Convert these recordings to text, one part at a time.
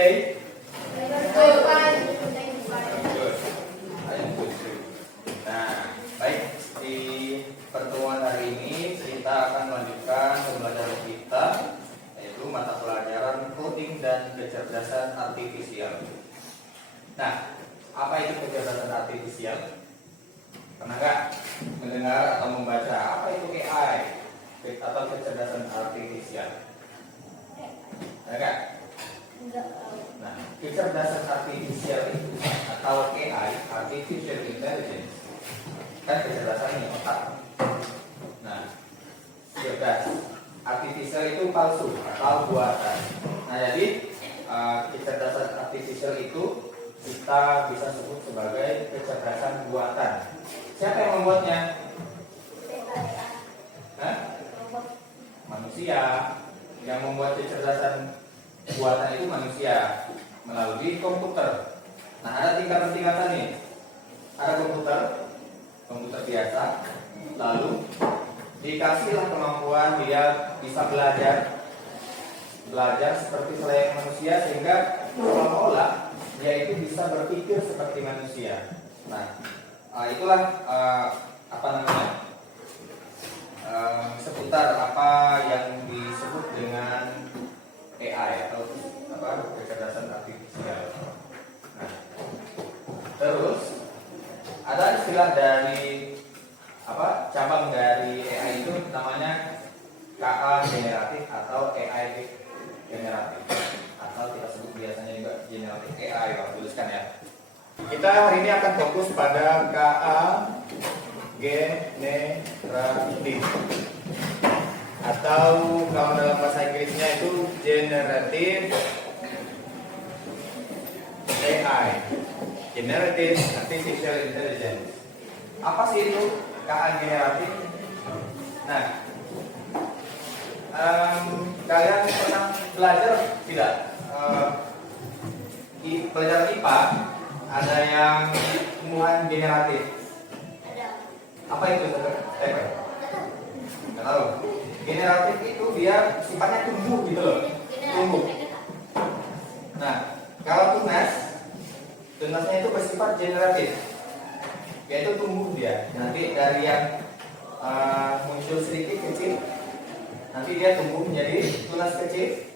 today? Good. Good. I'm good too. Nah, baik, di pertemuan hari ini kita akan melanjutkan pembelajaran kita, yaitu mata pelajaran coding dan kecerdasan artifisial. Nah, apa itu kecerdasan artifisial? Pernah nggak mendengar atau membaca apa itu AI atau kecerdasan artifisial? Ada nggak? Nah, kecerdasan artifisial itu atau AI, artificial intelligence, kan kecerdasan yang otak. Nah, cerdas. Artificial itu palsu atau buatan. Nah, jadi kecerdasan artificial itu kita bisa sebut sebagai kecerdasan buatan. Siapa yang membuatnya? Hah? Manusia. Yang membuat kecerdasan buatan itu manusia melalui komputer. Nah, ada tingkatan-tingkatan nih. Ada komputer biasa, lalu dikasihlah kemampuan dia bisa belajar seperti selain manusia, sehingga seolah-olah dia itu bisa berpikir seperti manusia. Nah, itulah seputar apa yang disebut dengan AI atau kecerdasan artifisial. Nah, terus ada istilah dari cabang dari AI itu namanya KA generatif atau AI generatif, atau kita sebut biasanya juga generatif AI. Kalau tuliskan ya. Kita hari ini akan fokus pada KA generatif, atau kalau dalam bahasa Inggrisnya itu generative AI, generative artificial intelligence. Apa sih itu KA generatif? Nah, kalian pernah belajar tidak? Di pelajaran IPA ada yang tumbuhan generatif. Apa itu, Stephen? Nggak tahu. Generatif itu dia sifatnya tumbuh gitu loh, tumbuh. Nah, kalau tunasnya itu bersifat generatif, yaitu tumbuh dia. Nanti dari yang muncul sedikit kecil, nanti dia tumbuh menjadi tunas kecil,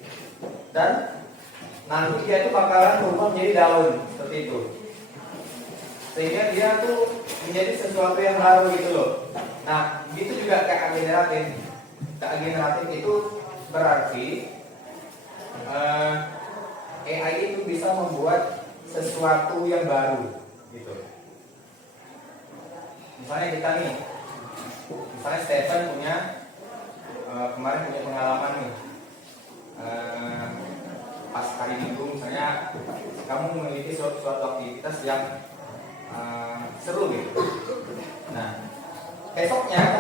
dan nanti dia itu bakalan berubah menjadi daun seperti itu. Sehingga dia tuh menjadi sesuatu yang baru gitu loh. Nah, itu juga KA generatif. KA generatif itu berarti AI itu bisa membuat sesuatu yang baru gitu. Misalnya Stephen kemarin punya pengalaman nih, pas hari Minggu misalnya kamu memiliki suatu aktivitas yang seru gitu. Nah, besoknya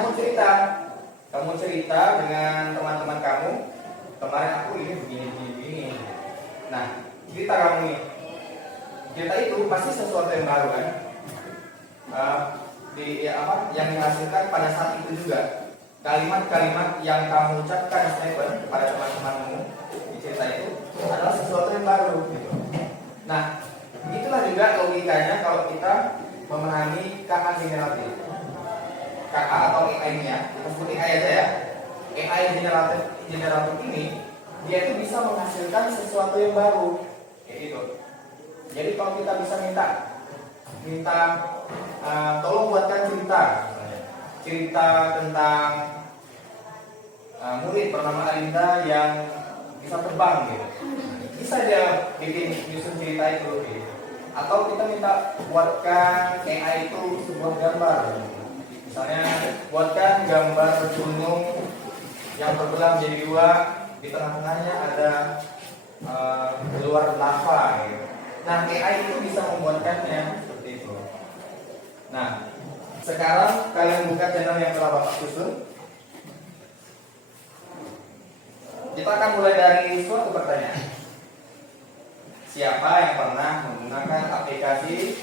kamu cerita dengan teman-teman kamu, kemarin aku ini begini. Nah, cerita kamu nih, cerita itu pasti sesuatu yang baru kan? Yang dihasilkan pada saat itu juga kalimat-kalimat yang kamu ucapkan Stephen kepada teman-temanmu di cerita itu adalah sesuatu yang baru gitu. Nah, itulah juga logikanya kalau kita memahami KA generatif. KA atau AI-nya, kita sebut AI aja ya. AI generatif ini dia itu bisa menghasilkan sesuatu yang baru kayak gitu. Jadi kalau kita bisa minta tolong buatkan cerita tentang murid bernama Alinda yang bisa terbang gitu, bisa dia nyusun cerita itu gitu. Atau kita minta buatkan AI itu sebuah gambar, misalnya buatkan gambar gunung yang terbelah menjadi dua, di tengah-tengahnya ada keluar lava gitu. Nah, AI itu bisa membuatkannya seperti itu. Nah, sekarang kalian buka channel yang telah Bapak susun. Kita akan mulai dari suatu pertanyaan. Siapa yang pernah menggunakan aplikasi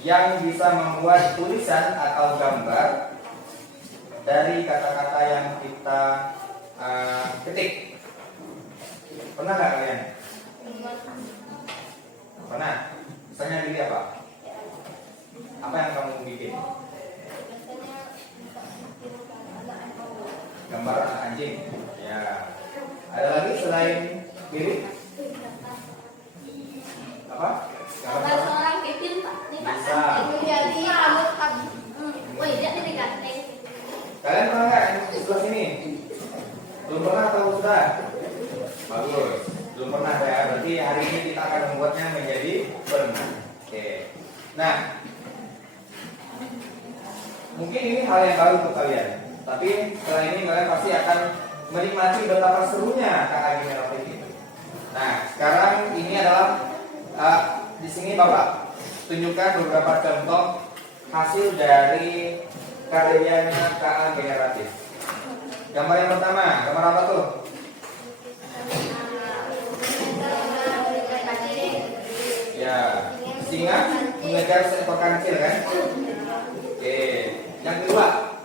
yang bisa membuat tulisan atau gambar dari kata-kata yang kita ketik? Pernah nggak kalian? Pernah? Misalnya diri apa? Apa yang kamu bikin? Gambar anak anjing. Ya. Ada lagi selain diri? Apa? Gambar seorang Kevin Pak. Ini Pak. Bisa. Jadi rambut Pak. Woi, dia nih kan. Kalian pernah nggak yang di sebelah sini? Belum pernah atau sudah? Bagus. Belum pernah ya. Berarti hari ini kita akan membuatnya menjadi pernah. Oke. Nah, mungkin ini hal yang baru untuk kalian. Tapi setelah ini kalian pasti akan menikmati betapa serunya KKG Merah Putih itu. Nah, sekarang ini adalah di sini Bapak tunjukkan beberapa contoh hasil dari karyanya KA Generatif. Gambar yang pertama, gambar apa tuh? Ya, singa mengejar seekor kancil kan? Oke, yang kedua.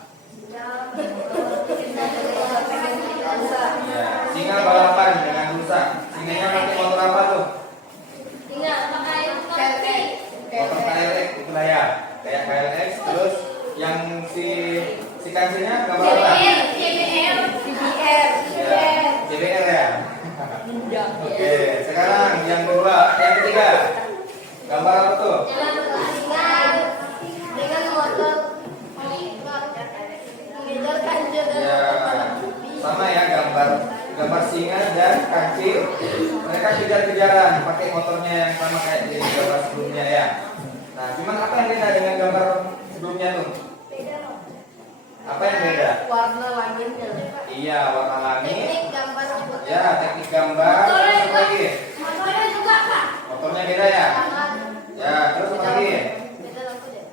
Ya, singa balapan dengan rusa. Singanya pakai motor apa tuh? Singa pakai motor Motor KLX itu lah ya, kayak KLX. Terus yang si kancilnya gambar apa? JBR. Ya, JBR ya. Oke, sekarang yang kedua, yang ketiga. Gambar apa tuh? Dengan motor mengejar kancil. Ya, sama ya gambar singa dan kancil. Mereka kejar-kejaran pakai motornya yang sama kayak di gambar sebelumnya ya. Nah, cuman apa yang beda dengan gambar sebelumnya tuh? Apa yang beda? Warna langitnya. Iya, warna langit. Teknik gambar juga. Ya, teknik gambar. Terus apa lagi? Motornya juga Pak. Motornya beda ya? Ya, terus apa lagi? Beda lampu deh.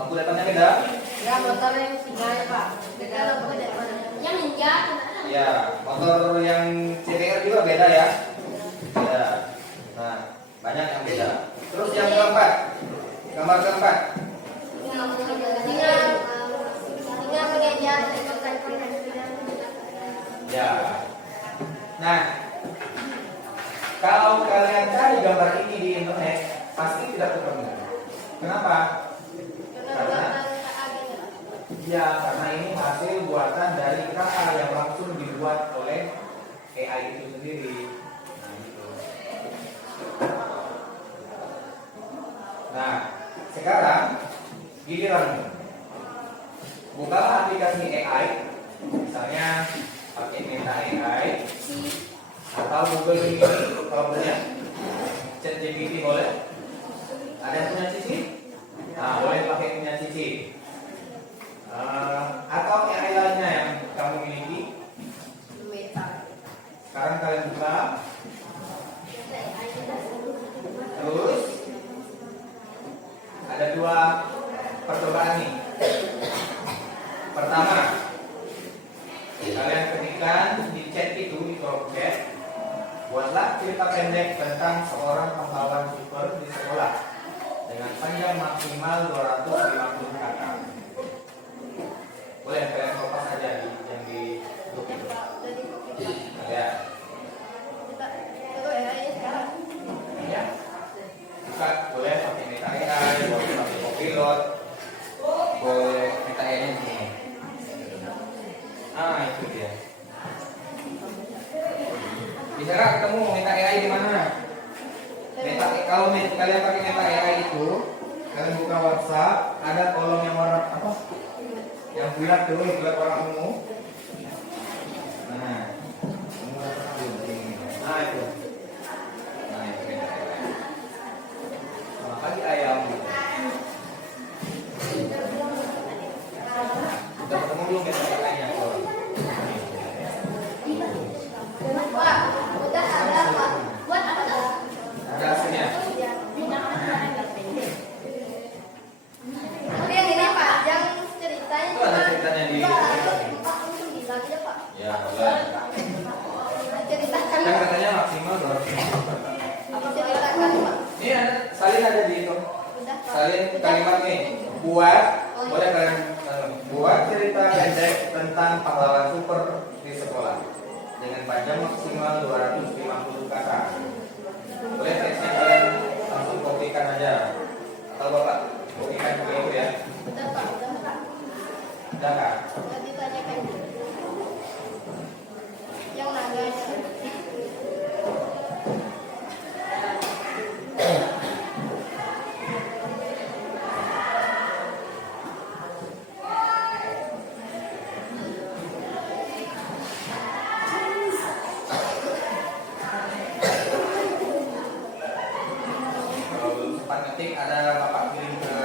Lampu depannya beda? Ya motornya yang singa ya Pak. Beda lampu deh. Yang ninja. Ya, motor yang CBR juga beda ya? Ya. Nah, banyak yang beda. Terus yang keempat, gambar keempat. Singa mengejar seekor kancil. Ya. Nah, kalau kalian cari gambar ini di internet, pasti tidak ketemu. Kenapa? Ya, karena ini hasil buatan dari KA yang langsung dibuat oleh AI itu sendiri. Nah, gitu. Nah, sekarang giliranmu. Bukalah aplikasi AI, misalnya pakai Meta AI atau Google ini kalau punya ChatGPT boleh. Ada yang punya Cici? Nah, boleh pakai punya Cici. Atau AI lainnya yang kamu miliki. Sekarang kalian buka. Terus ada dua percobaan nih. Pertama, kalian ketikkan di chat itu di kolom chat, buatlah cerita pendek tentang seorang pahlawan super di sekolah dengan panjang maksimal 250 kata. Boleh kalian kopas aja yang di grup itu. Ya. Ya. Buka, boleh pakai Meta AI, boleh pakai Copilot, boleh Meta AI nya sini. Ah, itu dia. Bisa nggak ketemu Meta AI di mana? Kalau kalian pakai Meta AI itu, kalian buka WhatsApp, ada kolom yang warna apa? Yang bulat dulu, bulat warna ungu. Nah, ungu warna ungu. Nah itu. Nah itu Meta AI. Sama lagi ayam. Udah ketemu belum Meta AI-nya? Pak, udah ada Pak. Buat apa tuh? Ada hasilnya. Tapi yang ini Pak, yang ceritanya Itu ada ceritanya di. Pak langsung bisa aja Pak. Ya, boleh. Ceritakan Kan katanya maksimal 250 kata. apa ceritakan Pak? Ini ada salin ada di itu. Udah Pak. Salin kalimat nih. Boleh kalian buat cerita pendek tentang pahlawan super di sekolah dengan panjang maksimal 250 kata. Boleh teksnya kalian penting ada Bapak kirim ke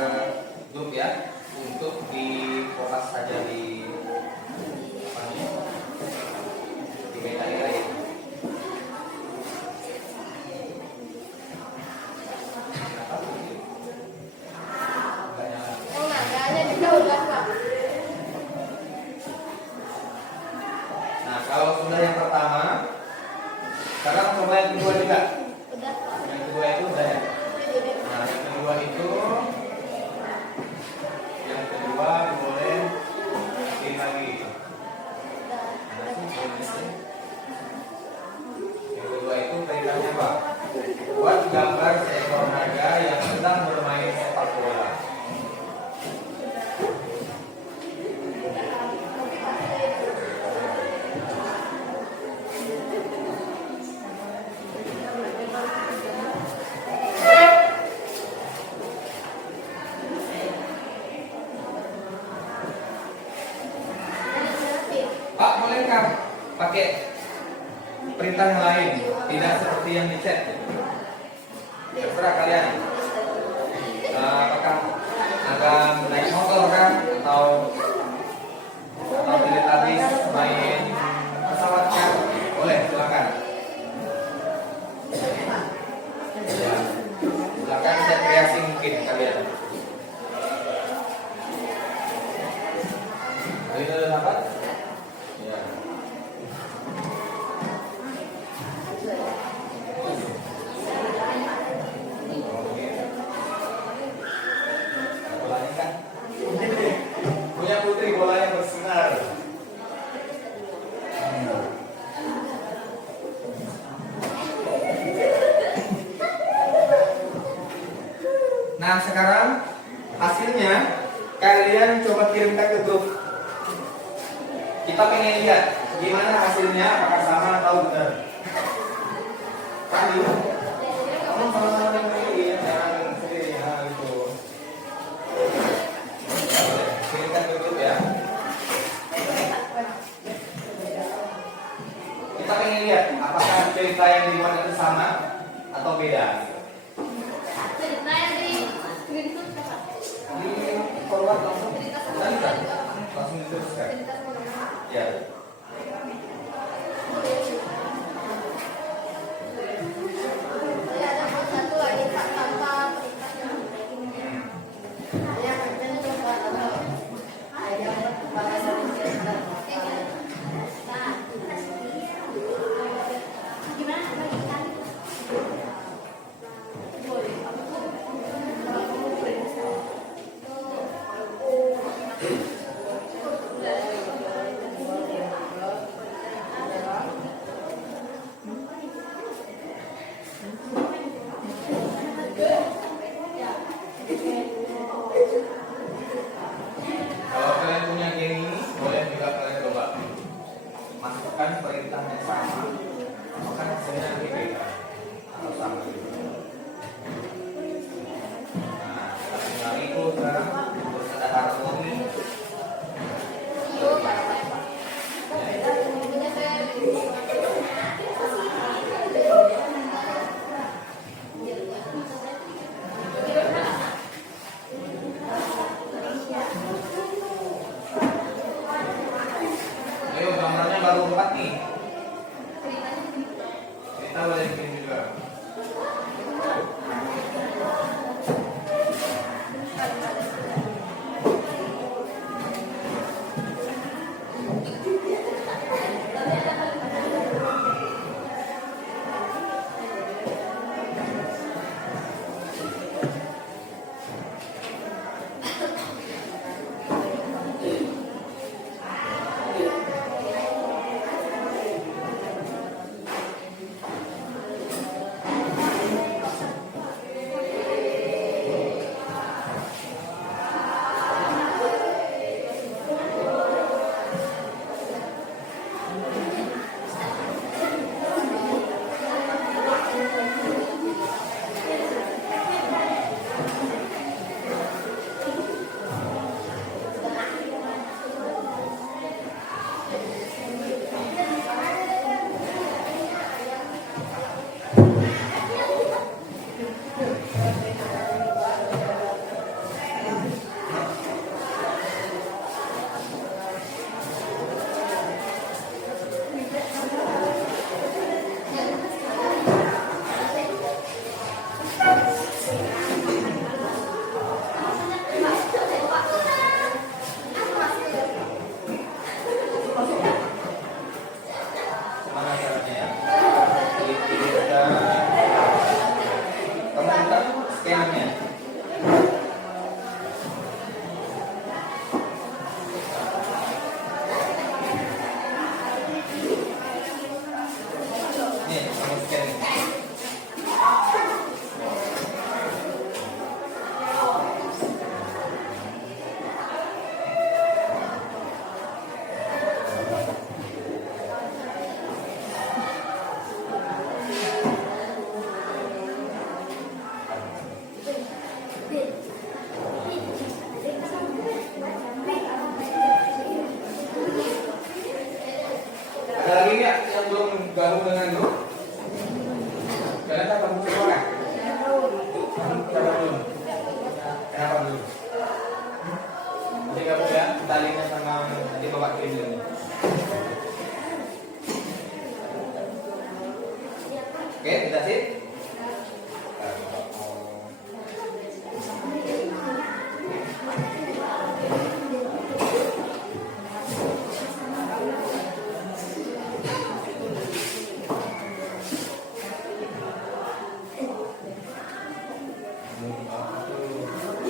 grup ya, untuk di polas saja di apa namanya, di meja lain. Yang ada di dalam Pak. Nah, kalau sudah yang pertama, sekarang coba yang kedua juga. Udah Pak. Yang kedua itu udah ya. Nah, yang kedua itu, yang kedua boleh kirim lagi. Yang kedua itu perintahnya apa? Buat gambar seekor naga yang sedang bermain sepak bola. Pak, bolehkah pakai perintah yang lain, tidak seperti yang di chat? Terserah kalian. Apakah akan naik motor kan, atau pilih habis main pesawat kan? Boleh, silakan. Ya, silakan set kreasi mungkin kalian. Ini udah dapat? Ya. Bolanya kan? Punya putri bola yang bersinar. Nah, sekarang hasilnya kalian coba kirimkan ke grup. Kita pengen lihat gimana hasilnya, apakah sama atau benar. Kan gitu. Kamu sama-sama yang pilih, jangan sendiri, nah gitu. Kirimkan ke grup ya. Kita pengen lihat apakah cerita yang dibuat itu sama atau beda. Cerita yang di screenshot Pak. Di forward langsung. Langsung diteruskan. Cerita sama teman. Ya. Ada satu lagi Pak tanpa perintahnya. Ya, kan coba tahu. Ayah bahasa Indonesia. Nah, gimana bagi kali? Boleh.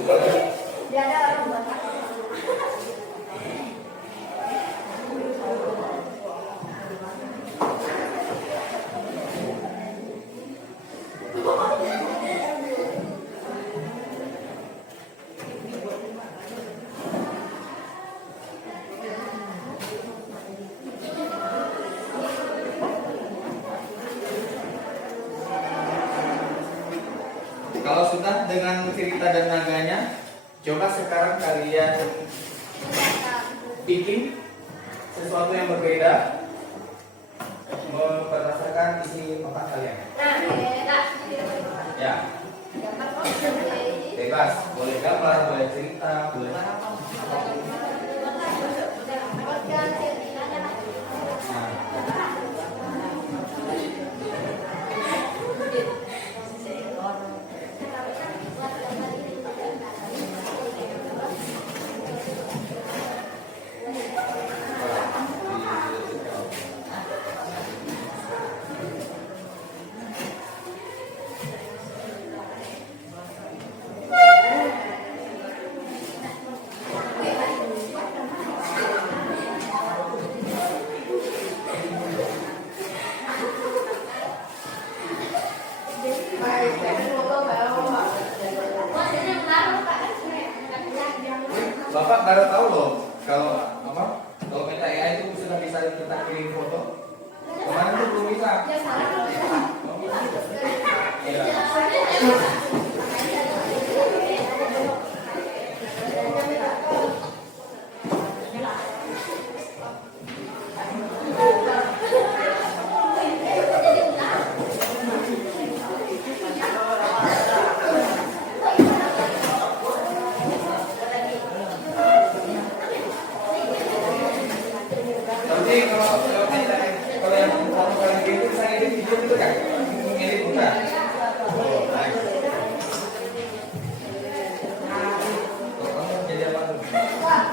Dia ada orang buat. Kalau sudah dengan cerita dan naganya, coba sekarang kalian bikin sesuatu yang berbeda, berdasarkan isi otak kalian. Ya, bebas, boleh gambar, boleh cerita, boleh apapun. Bapak baru tahu loh kalau apa? Kalau Meta AI itu sudah bisa kita kirim foto. Kemarin tuh belum bisa. Iya. Tapi kalau yang foto kalian kirim itu saya edit video itu kan? Ngedit bukan? Oh, nice. Tuh, kamu jadi apa tuh? Wah.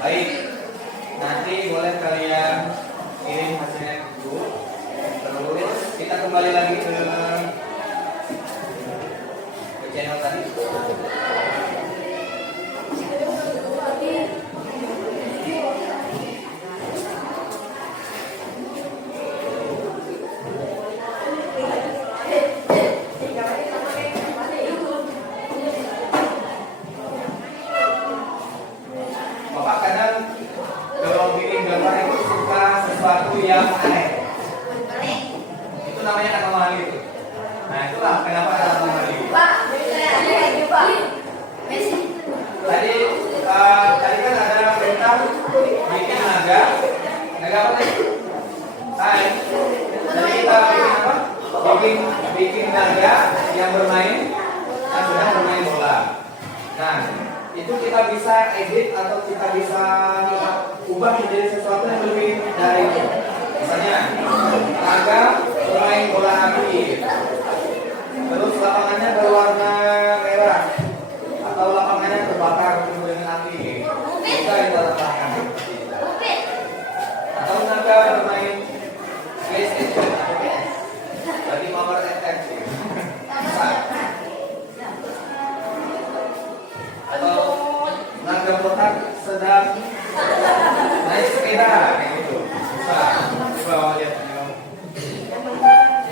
Baik, nanti boleh kalian kirim hasilnya ke grup. Terus kita kembali lagi ke channel tadi. Bapak kadang kalau bikin gambar itu suka sesuatu yang aneh. Itu namanya anomali itu. Nah itulah kenapa ada anomali. Tadi kan ada perintah bikin naga. Naga apa tadi? Hai. Jadi kita bikin apa? Bikin naga yang bermain, yang sedang bermain bola. Nah itu kita bisa edit atau kita bisa ubah menjadi sesuatu yang lebih dari itu. Misalnya naga bermain bola api, terus lapangannya berwarna merah atau lapangannya terbakar penuh dengan api, bisa kita tambahkan. Atau naga bermain PlayStation itu? Bisa. Coba lihat ini kamu.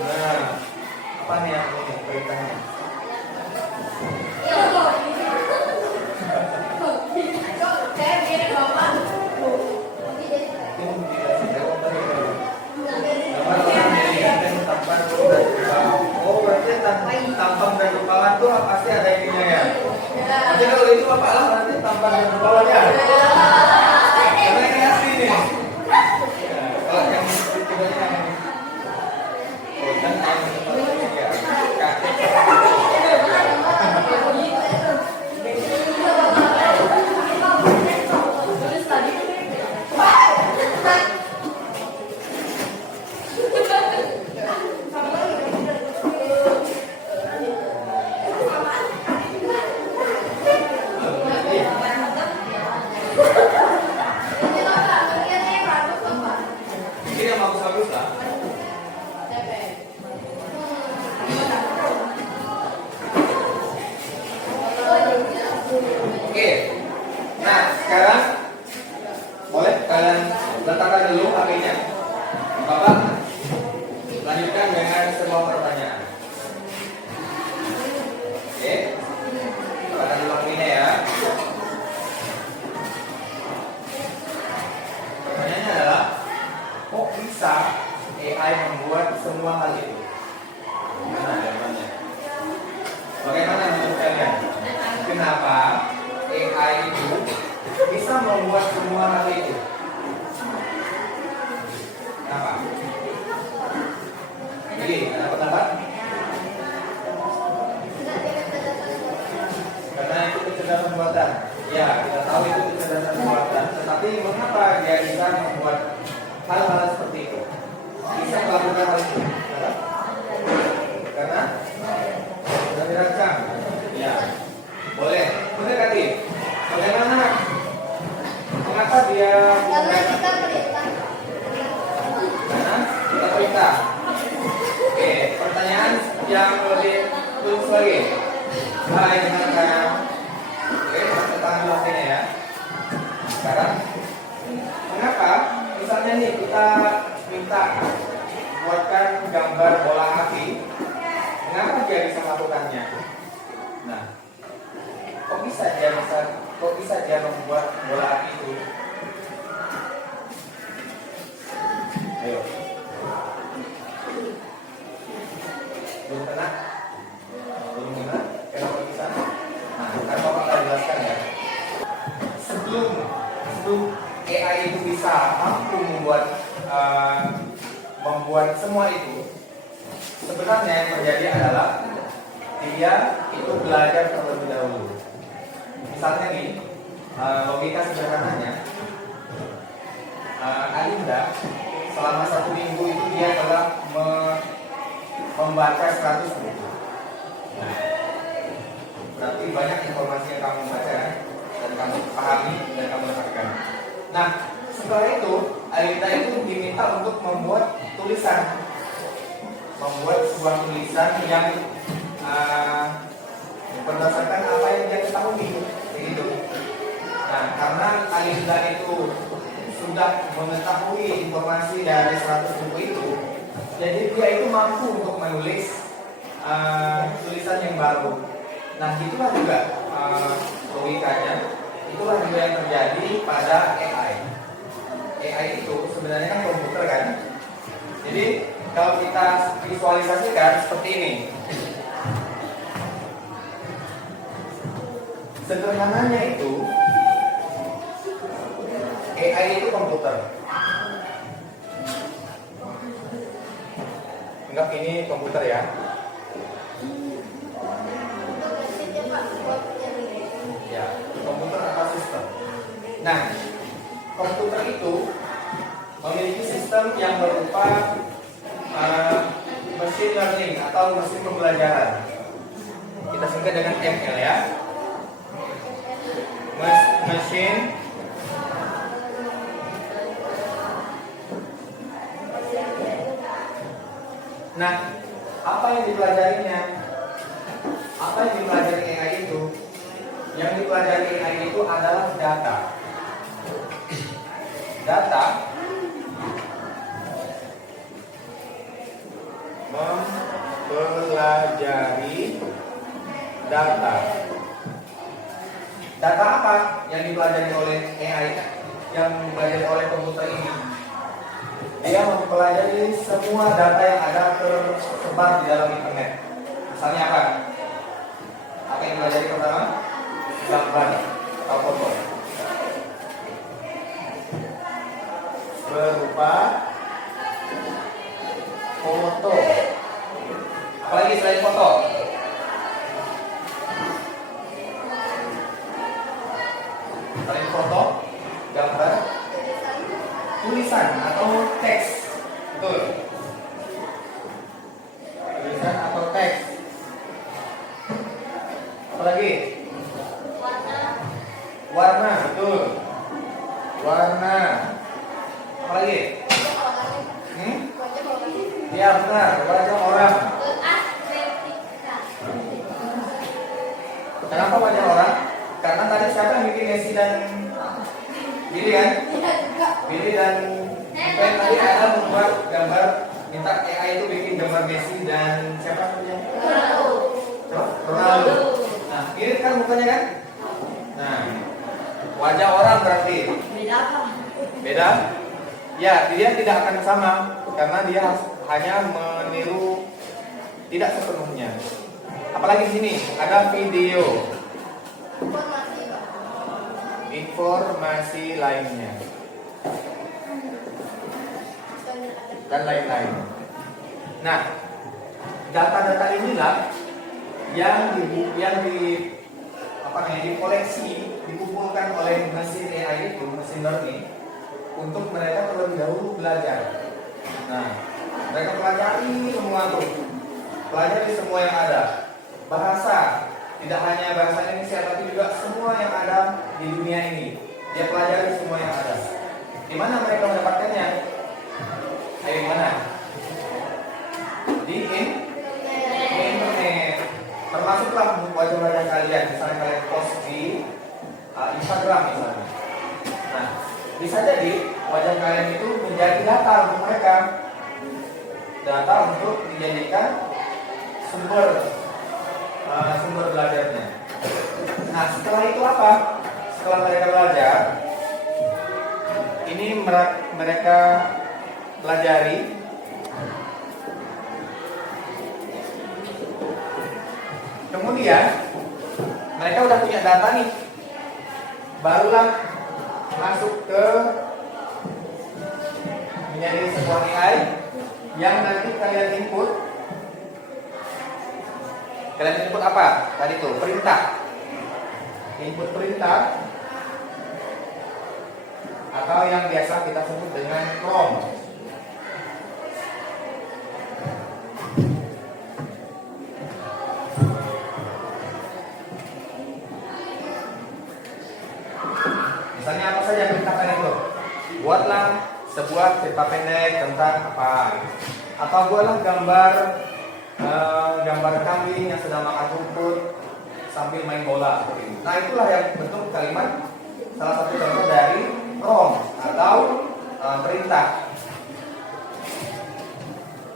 Nah, apa nih yang ini perintahnya? Oh, berarti tampang dan kepala tuh pasti ada ininya ya. Nanti kalau itu bapak lah nanti tampang dan kepalanya. Karena ini asli nih. Ya, kalau yang ketiganya yang ini. Oh, dan yang kepalanya ya. Kakek. Ini yang bagus-bagus lah. Oke. Nah, sekarang boleh kalian letakkan dulu HP-nya. Bapak lanjutkan dengan semua pertanyaan. Oke. Letakkan dulu HP-nya ya. Pertanyaannya adalah, kok bisa AI membuat semua hal itu? Mana jawabannya? Bagaimana menurut kalian? Kenapa AI itu bisa membuat semua hal itu? Kenapa? Jadi, ada pendapat? Karena itu kecerdasan buatan. Ya, kita tahu itu kecerdasan buatan. Tetapi mengapa dia bisa membuat hal-hal seperti itu? Bisa melakukan hal itu? Karena sudah dirancang. Ya, boleh. Mendekati. Bagaimana? Mengapa dia? Karena kita perintah. Karena kita perintah. Oke, pertanyaan yang lebih tulus lagi. Hai, gimana? Oke, tangan dulu hasilnya ya. Sekarang, mengapa? Misalnya nih kita minta buatkan gambar bola api. Mengapa dia bisa melakukannya? Nah, kok bisa dia membuat bola api itu? Ayo. Belum kena? Belum kena? Kenapa bisa? Nah, kan Bapak akan jelaskan ya. Sebelum AI itu bisa mampu membuat semua itu, sebenarnya yang terjadi adalah dia itu belajar terlebih dahulu. Misalnya nih, logika sederhananya, Alinda selama 1 minggu itu dia telah membaca 100 buku. Nah, berarti banyak informasi yang kamu baca dan kamu pahami dan kamu dapatkan. Nah, setelah itu Alinda itu diminta untuk membuat tulisan, membuat sebuah tulisan yang berdasarkan apa yang dia ketahui, begitu. Nah, karena Alinda itu sudah mengetahui informasi dari 100 buku itu, jadi dia itu mampu untuk menulis tulisan yang baru. Nah, itulah juga logikanya. Itulah juga yang terjadi pada AI. AI itu sebenarnya kan komputer kan. Jadi kalau kita visualisasikan seperti ini, sederhananya itu AI itu komputer. Anggap ini komputer ya. Ya, komputer atau sistem. Nah, komputer itu memiliki sistem yang berupa machine learning atau mesin pembelajaran. Kita singkat dengan ML ya. Machine Nah, apa yang dipelajarinya? Apa yang dipelajari AI itu? Yang dipelajari AI itu adalah data. Data data. Data apa yang dipelajari oleh AI, yang dipelajari oleh komputer ini? Dia mempelajari semua data yang ada tersebar di dalam internet. Misalnya apa? Apa yang dipelajari pertama? Gambar atau foto. Berupa foto. Apalagi selain foto? Selain foto, gambar, tulisan atau teks. Betul. Tulisan atau teks. Apalagi? Warna, betul. Warna. Apalagi? Ya benar, wajah orang. Kenapa wajah orang? Karena tadi siapa yang bikin Messi dan Billy kan? Billy dan Pen tadi ada membuat gambar, minta AI itu bikin gambar Messi dan siapa namanya? Ronaldo. Nah, mirip kan mukanya kan? Nah, wajah orang berarti. Beda apa? Beda? Ya, dia tidak akan sama karena dia hanya meniru, tidak sepenuhnya. Apalagi di sini ada video, informasi lainnya, dan lain-lain. Nah, data-data inilah yang dikoleksi, dikumpulkan oleh mesin AI itu, mesin learning, untuk mereka terlebih dahulu belajar. Nah, mereka pelajari semua tuh, pelajari semua yang ada. Bahasa, tidak hanya bahasa Indonesia, tapi juga semua yang ada di dunia ini. Dia pelajari semua yang ada. Di mana mereka mendapatkannya? Di mana? Di internet. Termasuklah wajah-wajah kalian, misalnya kalian post di Instagram misalnya. Nah, bisa jadi wajah kalian itu menjadi data untuk mereka, data untuk dijadikan sumber belajarnya. Nah, setelah itu apa? Setelah mereka belajar, ini mereka pelajari, kemudian mereka udah punya data nih, barulah masuk ke menjadi sebuah AI yang nanti kalian input. Kalian input apa? Tadi tuh perintah. Input perintah atau yang biasa kita sebut dengan prompt. Misalnya apa saja perintah kalian itu? Buatlah sebuah cerita pendek tentang apa? Atau buatlah gambar kambing yang sedang makan rumput sambil main bola. Nah, itulah yang bentuk kalimat, salah satu contoh dari prompt atau perintah.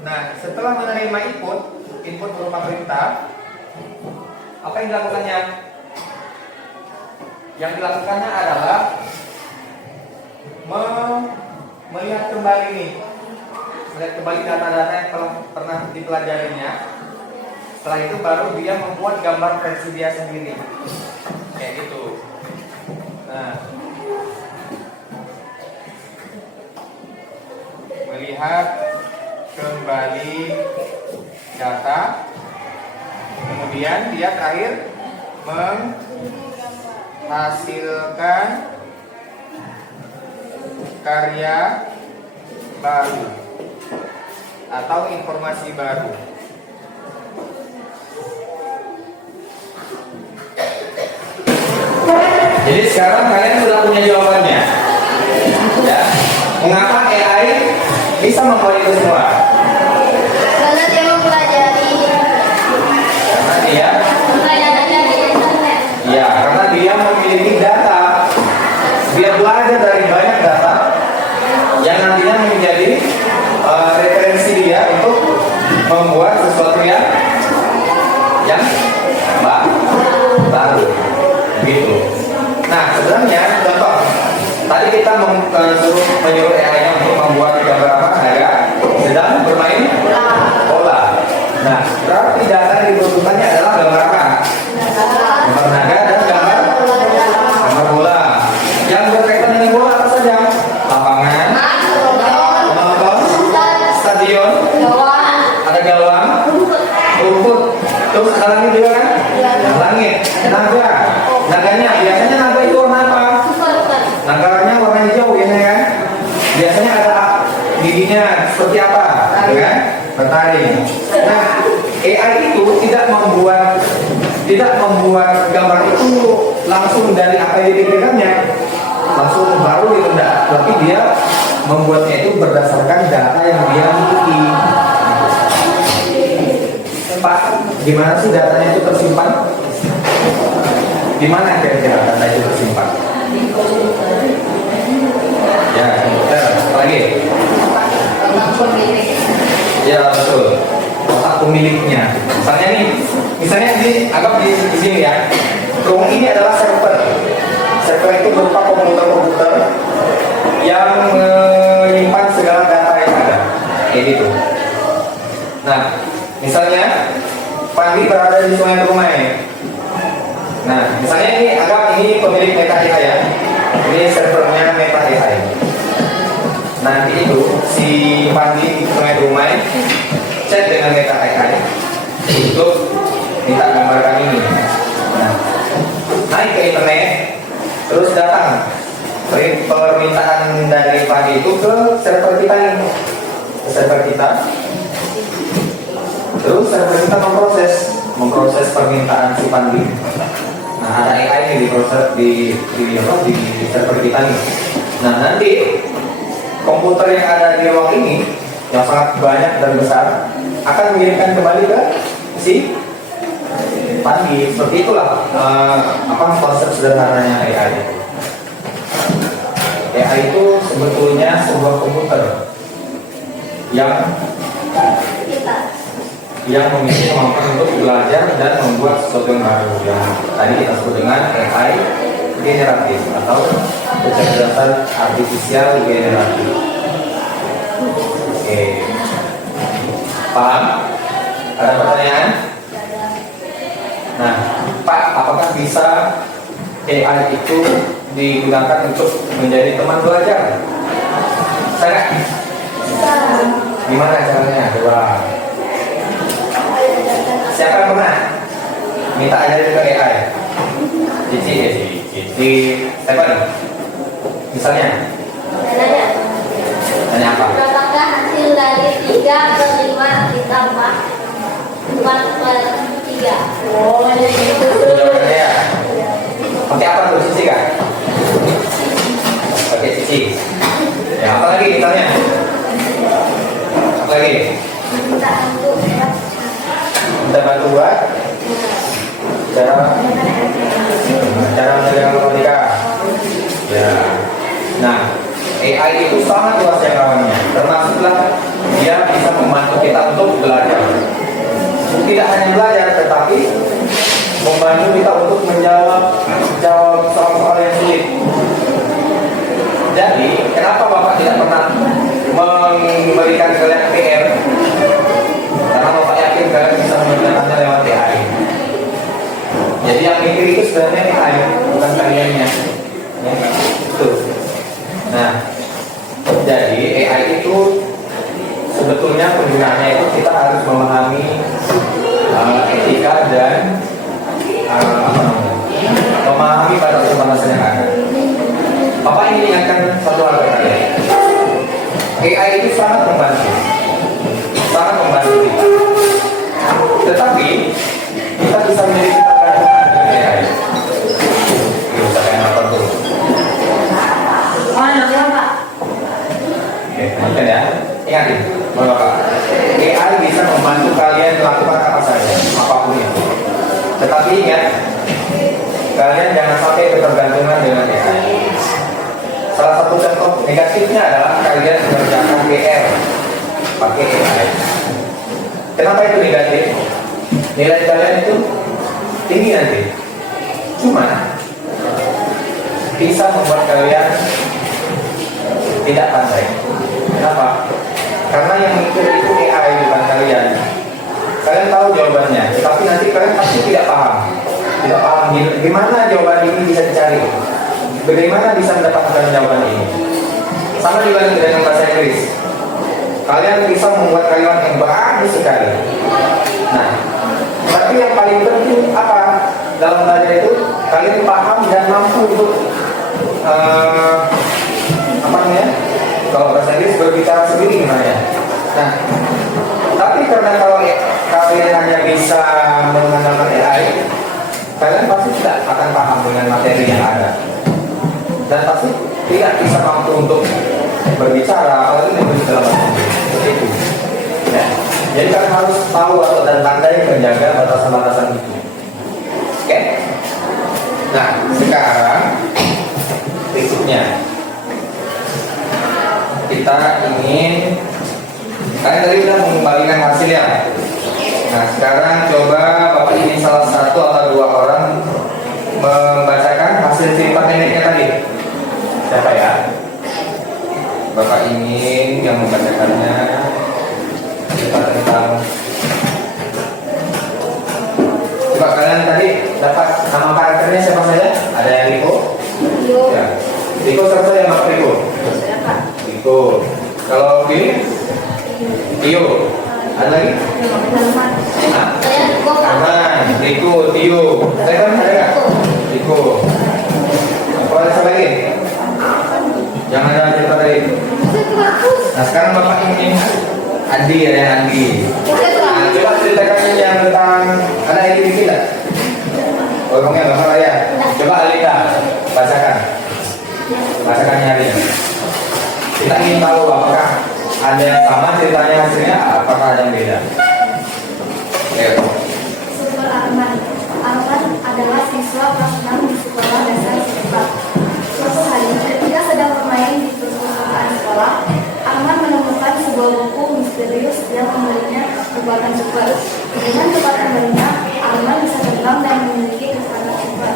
Nah, setelah menerima input berupa perintah, apa yang dilakukannya? Yang dilakukannya adalah melihat kembali nih, melihat kembali data-data yang telah pernah dipelajarinya. Setelah itu baru dia membuat gambar versi dia sendiri, kayak gitu. Nah, melihat kembali data, kemudian dia terakhir menghasilkan karya baru atau informasi baru. Jadi sekarang kalian sudah punya jawabannya, ya. Mengapa AI bisa membuat itu semua? Karena dia mempelajari. Karena dia dari internet. Ya, karena dia memiliki data. Dia belajar dari banyak data yang nantinya menjadi referensi dia untuk membuat sesuatu yang giginya seperti apa, gitu kan? Bertaring. Nah, AI itu tidak membuat gambar itu langsung dari apa yang dipikirkannya, langsung baru itu enggak, tapi dia membuatnya itu berdasarkan data yang dia miliki. Pak, gimana sih datanya itu tersimpan? Di mana kira-kira data itu tersimpan? Ya, komputer. Apa lagi? Ya, betul. Otak pemiliknya. Misalnya ini anggap di sini ya. Ruang ini adalah server. Server itu berupa komputer-komputer yang menyimpan segala data yang ada. Kayak gitu. Nah, misalnya Pandi berada di Sungai Dumai. Nah, misalnya ini anggap ini pemilik Meta AI ya. Ini servernya Meta AI. Nanti itu si Pandi di Sungai Dumai chat dengan Meta AI untuk minta gambarkan ini. Nah, naik ke internet, terus datang permintaan dari Pandi itu ke server kita ini, ke server kita. Terus server kita memproses permintaan si Pandi. Nah, ada AI ini diproses di server kita nih. Nah, nanti komputer yang ada di ruang ini yang sangat banyak dan besar akan mengirimkan kembali ke si Pandi. Seperti itulah konsep sederhananya AI. AI itu sebetulnya sebuah komputer yang memiliki kemampuan untuk belajar dan membuat sesuatu yang baru, yang tadi kita sebut dengan AI generatif atau kecerdasan artifisial generatif. Oke, paham? Ada pertanyaan? Nah, Pak, apakah bisa AI itu digunakan untuk menjadi teman belajar? Saya gimana caranya? Coba. Siapa yang pernah minta ajarin ke AI? Cici, siapa nih? Misalnya? Tanya apa? Berapakah hasil dari 3/5 ditambah 4/3? Oh, gitu. Jawabannya ya. Pakai apa tuh, Cici kan? Pakai Cici. Ya, apa lagi misalnya? Apa lagi? Minta bantu buat cara menjaga matematika. Ya. Nah, AI itu sangat luas jangkauannya. Termasuklah dia bisa membantu kita untuk belajar. Tidak hanya belajar, tetapi membantu kita untuk menjawab soal-soal yang sulit. Jadi, kenapa Bapak tidak pernah memberikan kalian PR? Karena Bapak yakin kalian bisa mengerjakannya lewat AI. Jadi yang mikir itu sebenarnya AI, bukan kaliannya. Ya, itu. Nah, jadi AI itu sebetulnya penggunaannya itu kita harus memahami etika dan memahami batasan-batasan yang ada. Bapak ingin ingatkan satu hal ke kalian. AI itu sangat membantu kita. Tetapi kita bisa menjadi tergantung dengan AI. Bisa kayak apa tuh? Oke, lanjutkan ya. Ingatin, Bapak. AI bisa membantu kalian melakukan apa saja, apapun itu. Tetapi ingat, kalian jangan sampai ketergantungan dengan AI. Salah satu contoh negatifnya adalah kalian mengerjakan PR pakai AI. Kenapa itu negatif? Nilai kalian itu tinggi nanti. Cuma bisa membuat kalian tidak pandai. Kenapa? Karena yang mikir itu AI bukan kalian. Kalian tahu jawabannya, tapi nanti kalian pasti tidak paham. Tidak paham gimana jawaban ini bisa dicari. Bagaimana bisa mendapatkan jawaban ini? Sama juga dengan bahasa Inggris. Kalian bisa membuat kalimat yang bagus sekali. Nah, tapi yang paling penting apa dalam belajar itu? Kalian paham dan mampu untuk apa namanya? Kalau bahasa Inggris berbicara sendiri gimana ya? Nah, tapi karena kalau kalian hanya bisa mengandalkan AI, kalian pasti tidak akan paham dengan materi yang ada, dan pasti tidak bisa mampu untuk berbicara, apalagi menulis dalam bahasa Inggris. Seperti itu. Ya. Jadi kalian harus tahu atau dan pandai menjaga batasan-batasan itu. Oke? Nah, sekarang berikutnya kita ingin, kalian tadi sudah mengembalikan hasil ya. Nah, sekarang coba Bapak ingin salah satu atau dua orang membacakan hasil cerita pendeknya tadi. Siapa ya? Bapak ingin yang membacakannya cerita tentang. Coba kalian tadi dapat nama karakternya siapa saja? Ada yang Riko? Ya. Riko siapa saja nama Riko? Riko. Kalau Billy? Tio. Ada lagi? Arman, Riko, Tio. Saya kan ada nggak? Riko. Apa ada lagi? Jangan ada cerita tadi. Nah sekarang Bapak ingin Andi, ada yang Andi. Nah, coba ceritakan yang tentang, ada yang dikit tidak? Ngomongnya Bapak ya. Coba Alida bacakan. Bacakannya Alida. Kita ingin tahu apakah ada yang sama ceritanya hasilnya, apakah ada yang beda? Ayo. Super Arman. Arman adalah siswa kelas 6 di sekolah dasar setempat. Suatu hari, ketika sedang bermain di perpustakaan sekolah, Arman menemukan sebuah buku misterius yang memberinya kekuatan super. Dengan kekuatan barunya, Arman bisa terbang dan memiliki kekuatan super.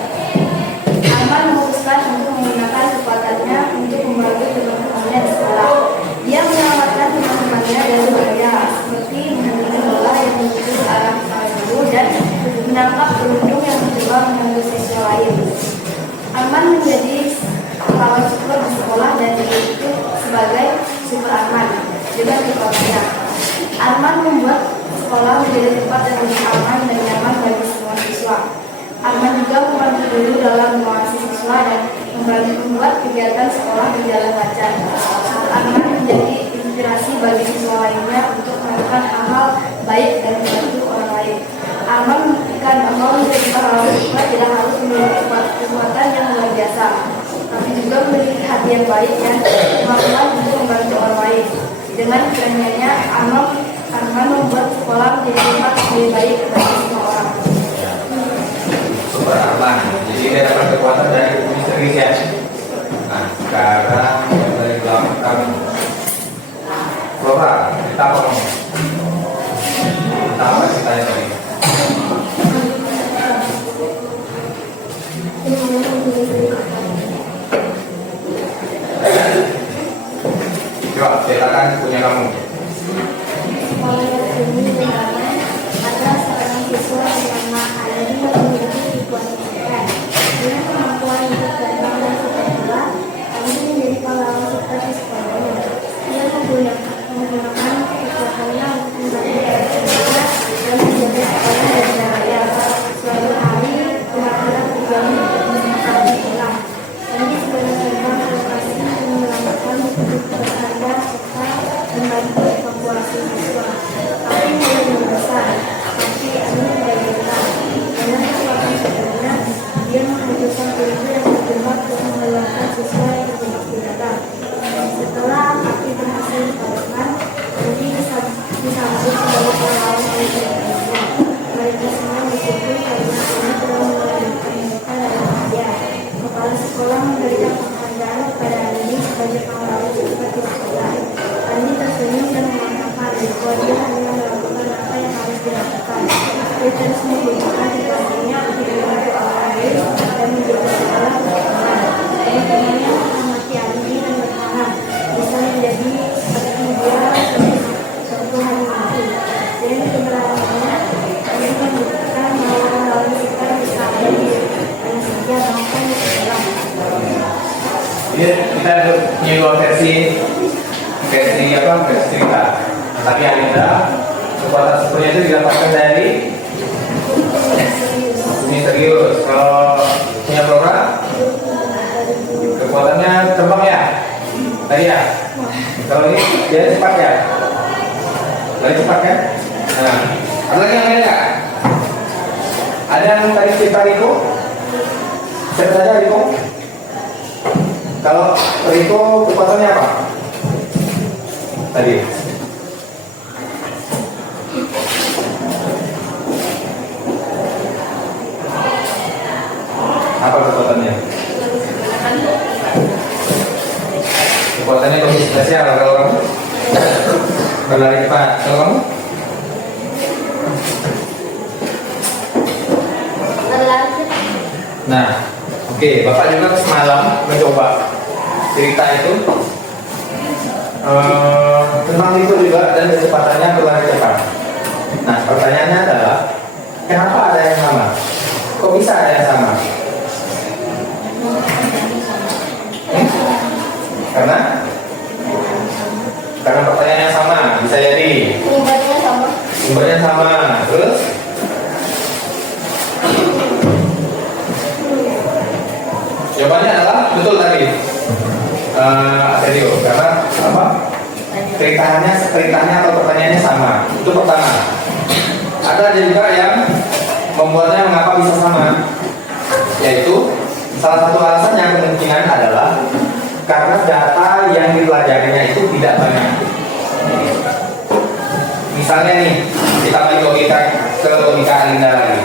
Arman memutuskan untuk menggunakan kekuatannya untuk membantu teman-temannya di sekolah. Dia menyelamatkan teman-temannya dari bahaya, seperti menghentikan bola yang menuju ke arah guru dan menangkap beruntung yang mencoba mengganggu siswa lain. Arman menjadi pahlawan super di sekolah dan dibentuk sebagai Super Arman dengan kekuatannya. Arman membuat sekolah menjadi tempat yang lebih aman dan nyaman bagi semua siswa. Arman juga membantu guru dalam mengawasi siswa dan membuat kegiatan sekolah berjalan lancar. Super Arman menjadi inspirasi bagi siswa lainnya untuk melakukan hal-hal baik dan membantu orang lain. Arman membuktikan bahwa menjadi pahlawan super tidak harus memiliki kekuatan yang luar biasa, tapi juga memiliki hati yang baik dan kemampuan untuk membantu orang lain. Dengan keberaniannya, Arman membuat sekolah menjadi tempat yang lebih baik bagi semua orang. Super Arman. Jadi dia dapat kekuatan dari buku misteri ya. Nah, sekarang dari belakang Flora, kita apa ngomong? Kita apa ceritanya tadi? Coba ceritakan punya kamu. Ada seorang siswa bernama Ali yang memiliki ribuan kekuatan. Dengan kemampuan untuk terbang dan super bola, Ali menjadi pahlawan super di sekolahnya. Dia menggunakan kekuatannya untuk membantu teman-temannya dan menjaga sekolah dari bahaya. Suatu hari, pura-pura terjadi dengan bola. Ali segera terbang ke lokasi untuk menyelamatkan buku berharga serta membantu evakuasi siswa. Tapi belum besar, tapi Ali membayangkan dengan kekuatan supernya, dia menghancurkan pintu yang terjebak dan mengeluarkan siswa yang terjebak di dalam. Setelah api berhasil dipadamkan, Ali disambut sebagai pahlawan oleh teman-temannya. Mereka semua bersyukur karena Ali telah menyelamatkan mereka dari bahaya. Kepala sekolah memberikan penghargaan kepada Ali sebagai pahlawan super di sekolah. Ali tersenyum dan mengatakan bahwa dia hanya melakukan apa yang harus dilakukan. Dia terus membutuhkan kekuatannya untuk membantu orang lain dan menjaga sekolah berkembang. Teman-temannya menghormati Ali dan berharap bisa menjadi seperti dia suatu hari nanti. Dan keberadaannya, Ali membuktikan bahwa pahlawan super bisa ada di mana saja bahkan di sekolah. Kita punya dua versi apa? Versi cerita. Tapi Alida kekuatan supernya itu didapatkan dari misterius. Kalau punya Flora kekuatannya terbang ya tadi ya. Kalau ini dia cepat ya? Lari cepat kan? Nah, ada lagi yang lain nggak? Ada yang tadi cerita Riko? Siapa saja Riko? Kalau Riko kekuatannya apa? Tadi. Apa kekuatannya? Kekuatannya lebih spesial kalau kamu berlari cepat. Kalau kamu? Nah, oke, Bapak juga semalam mencoba cerita itu tentang itu juga dan kecepatannya berlari cepat. Nah, pertanyaannya adalah kenapa ada yang sama? Kok bisa ada yang sama? Karena pertanyaannya sama, bisa jadi sumbernya sama, terus jawabannya adalah betul tadi. Sergio, karena apa? Perintahnya atau pertanyaannya sama. Itu pertama. Ada juga yang membuatnya mengapa bisa sama, yaitu salah satu alasannya kemungkinan adalah karena data yang dipelajarinya itu tidak banyak. Misalnya nih, kita balik ke logika Alinda lagi.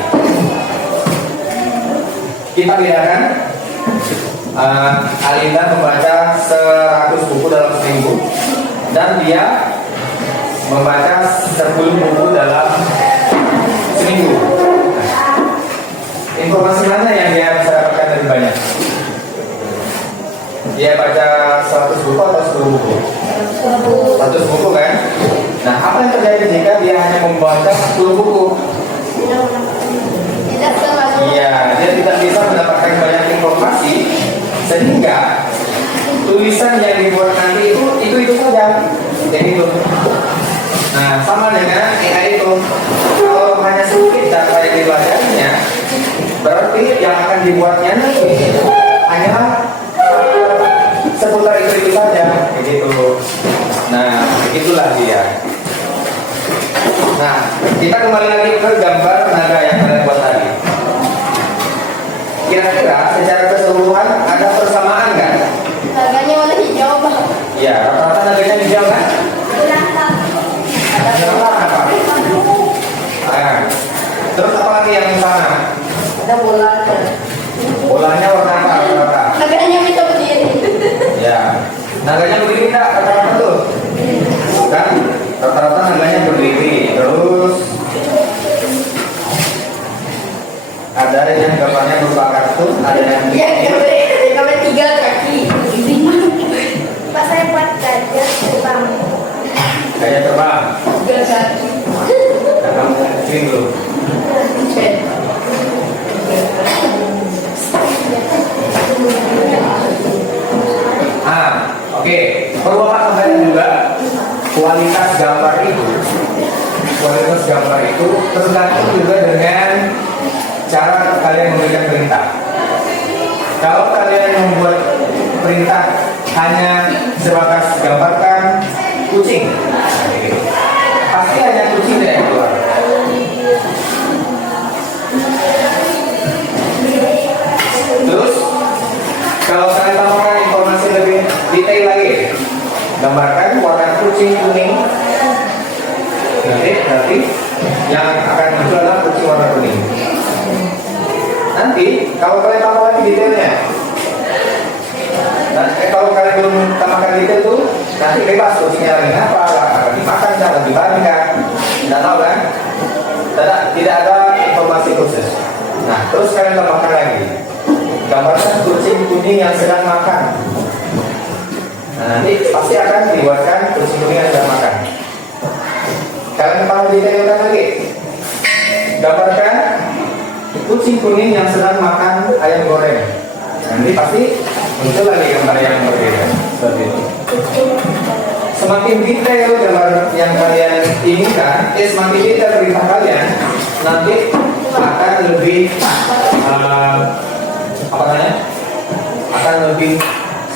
Kita bedakan Alinda membaca 100 buku dalam seminggu dan dia membaca 10 buku dalam seminggu. Informasi mana yang dia bisa dapatkan lebih banyak? Dia baca 100 buku atau 10 buku? 100 buku kan? Nah, apa yang terjadi jika dia hanya membaca 10 buku? Iya, dia tidak bisa mendapatkan banyak informasi sehingga tulisan yang dibuat nanti itu saja, kayak gitu. Nah, sama dengan AI itu. Kalau hanya sedikit data yang dipelajarinya, berarti yang akan dibuatnya nanti hanya seputar itu saja, kayak gitu. Nah, begitulah dia. Nah, kita kembali lagi ke gambar naga yang kalian buat tadi. Kira-kira secara keseluruhan ada persamaan nggak? Naganya warna hijau, Bang. Ya, rata-rata naganya hijau kan? Ada apa? Nah, terus apa lagi yang sama? Ada bola. Bolanya warna apa? Rata-rata. Naganya bisa berdiri. Ya, naganya berdiri nggak? Rata-rata tuh. Kan? Rata-rata naganya berdiri. Terus ada yang gambarnya berupa kartun, ada yang Gambar 3 kaki. Pak, saya buat gajah terbang. gajah terbang. 3 kaki. Nah, kamu kecilin dulu. Oke. Perlu Bapak kembali juga kualitas gambar itu tergantung juga dengan cara kalian memberikan perintah. Kalau kalian membuat perintah hanya sebatas gambarkan kucing, pasti hanya kucing yang keluar. Terus kalau kalian tambahkan informasi lebih detail lagi, gambarkan warna kucing kuning, nanti yang akan muncul adalah kucing warna kuning. Nanti kalau kalian tambah lagi detailnya, kalau kalian belum tambahkan detail tuh, nanti bebas kucingnya lagi apa, akan dimakan, akan dibaringkan, tidak tahu kan? Tidak ada informasi khusus. Nah, terus kalian tambahkan lagi, gambarkan kucing kuning yang sedang makan. Nah, nanti pasti akan dibuatkan kucing kuning yang sedang makan. Kalian tambah detailkan lagi, gambarkan kucing kuning yang sedang makan ayam goreng. Nanti pasti muncul lagi gambar yang berbeda seperti itu. Semakin detail gambar yang kalian inginkan, semakin detail perintah kalian, nanti akan lebih akan lebih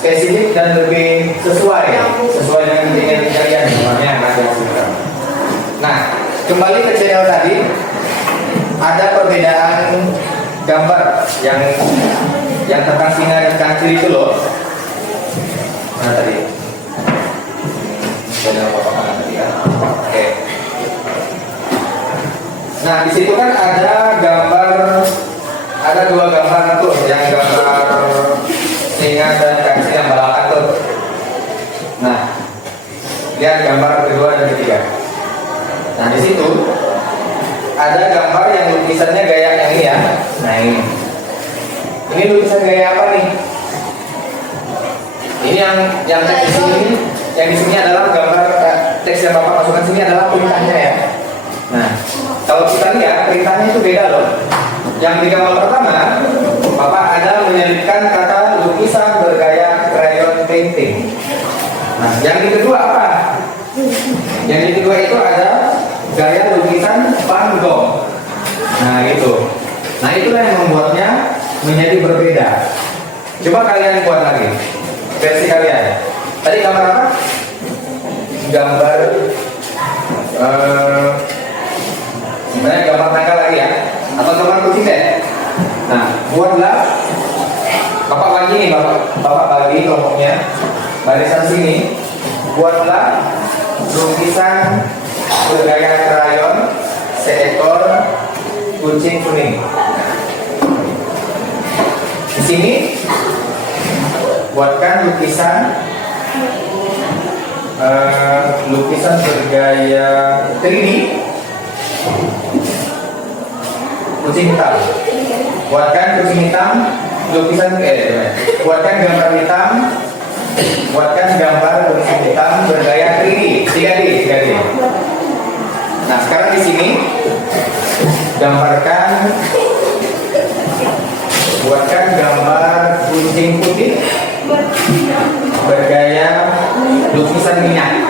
spesifik dan lebih sesuai dengan keinginan kalian, namanya hasilkan. Nah, kembali ke channel tadi, ada perbedaan gambar yang tentang singa dan kancil itu loh. Mana tadi? Channel apa tadi ya? Oke. Nah, di situ kan ada dua gambar tuh, yang gambar singa dan kancil yang balapan tuh. Nah, lihat gambar kedua dan ketiga. Nah, di situ ada gambar yang lukisannya gaya yang ini ya. Nah, ini lukisan gaya apa nih? Ini yang teks di sini, yang di sini adalah gambar teks yang Bapak masukkan sini adalah perintahnya ya. Nah, kalau kita lihat perintahnya itu beda loh. Yang di gambar pertama, Bapak ada menyelipkan kata lukisan bergaya crayon painting. Nah, yang di kedua apa? Yang di kedua itu ada gaya lukisan Van Gogh. Nah, itu. Nah, itulah yang membuatnya menjadi berbeda. Coba kalian buat lagi versi kalian. Tadi gambar apa? Gambar sebenarnya gambar naga lagi ya, atau gambar kucing deh. Nah, buatlah Bapak bagi nih, Bapak bagi kelompoknya barisan sini. Buatlah lukisan bergaya krayon seekor kucing kuning. Di sini buatkan lukisan bergaya 3D kucing hitam. Buatkan kucing hitam buatkan gambar hitam. Buatkan gambar kucing hitam bergaya 3D. Nah, sekarang di sini buatkan gambar kucing putih bergaya lukisan minyak.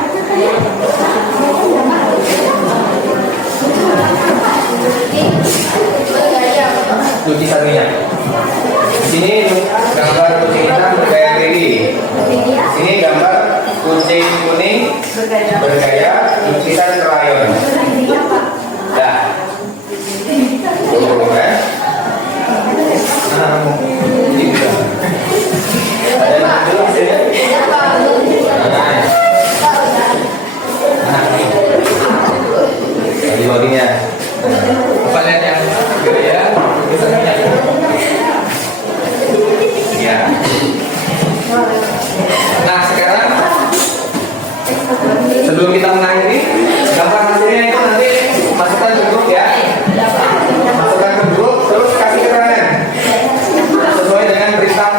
Lukisan minyak. Di sini gambar kucing hitam bergaya 3D. Ini gambar kucing kuning bergaya lukisan krayon. Dah. Di baginya. Coba lihat yang gaya lukisan minyak. Ya. Nah, sekarang sebelum kita mengakhiri, gambar hasilnya itu nanti masukkan ke grup ya. Masukkan ke grup, terus kasih keterangan sesuai dengan perintah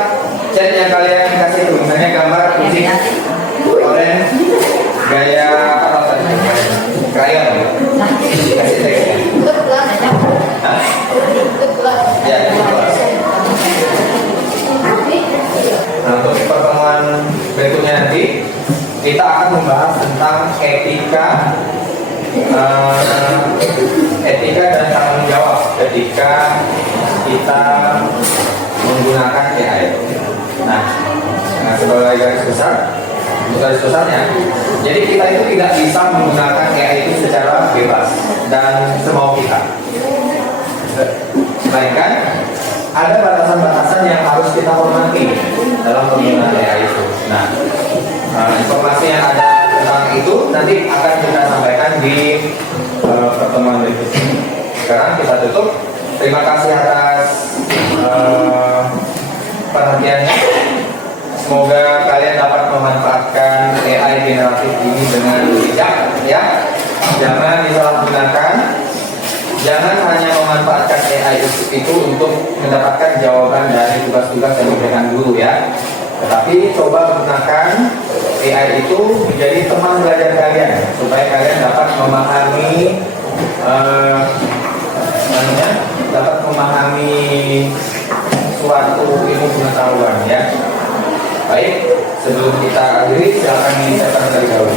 chat yang kalian kasih itu. Misalnya gambar kucing orange gaya apa tadi? Krayon. Kasih teksnya. Ya. Nah, untuk pertemuan berikutnya nanti kita akan membahas tentang etika dan tanggung jawab ketika kita menggunakan AI. Nah, sebagai garis besarnya, jadi kita itu tidak bisa menggunakan AI itu secara bebas dan semau kita. Melainkan ada batasan-batasan yang harus kita hormati dalam penggunaan AI itu. Nah, informasi yang ada tentang itu nanti akan kita sampaikan di pertemuan berikutnya. Sekarang kita tutup. Terima kasih atas perhatiannya. Semoga kalian dapat memanfaatkan AI generatif ini dengan bijak, ya. Jangan disalahgunakan. Jangan hanya memanfaatkan AI itu untuk mendapatkan jawaban dari tugas-tugas yang diberikan guru ya. Tetapi coba gunakan AI itu menjadi teman belajar kalian supaya kalian dapat memahami suatu ilmu pengetahuan ya. Baik, sebelum kita akhiri silakan dicatat terlebih dahulu.